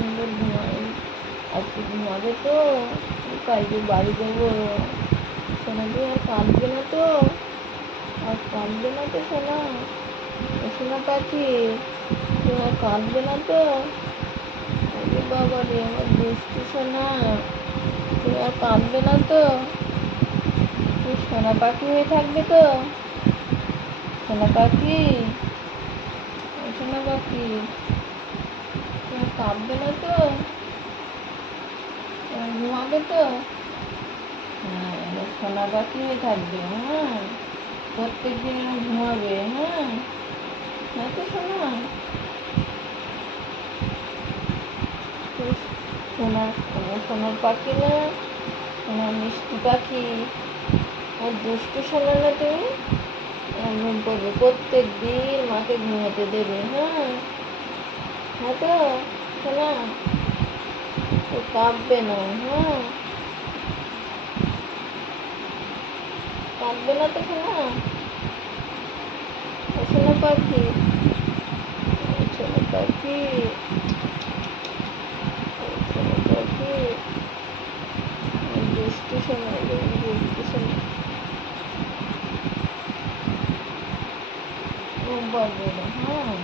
সুন্দর ঘুমাই। আজকে ঘুমাবে তো? কালকে বাড়ি দেবো। সোনা তুমি আর কাঁদবে না তো? আর কাঁদবে না তো সোনা? সোনা পাখি, তুমি আর কাঁদবে না তো? আরে বাবা রে, আমার দুষ্টু সোনা, তুমি আর কাঁদবে না তো? তুমি সোনা পাখি হয়ে থাকবে তো? সোনা পাখি, সোনা পাখি, তুমি আর কাঁদবে না তো? ঘুমাবে তো? হ্যাঁ, এবার সোনা পাখি হয়ে থাকবে। হ্যাঁ, প্রত্যেক দিন ঘুমাবে। হ্যাঁ, হ্যাঁ তো সোনা। সোনার সোনার পাখি না? সোনার মিষ্টি পাখি, আর দুষ্টু সোনা না তুমি? ঘুম পড়বে প্রত্যেক দিন, মাকে ঘুমাতে দেবে। হ্যাঁ, হ্যাঁ তো সোনা, ও কাঁদবে না। হ্যাঁ, কাঁদবে না তো সোনা? ও সোনা পাখি, সোনা পাখি, সোনা পাখি, দুষ্টু সোনা, দুষ্টু সোনা। ঘুম পাড়বে না। হ্যাঁ,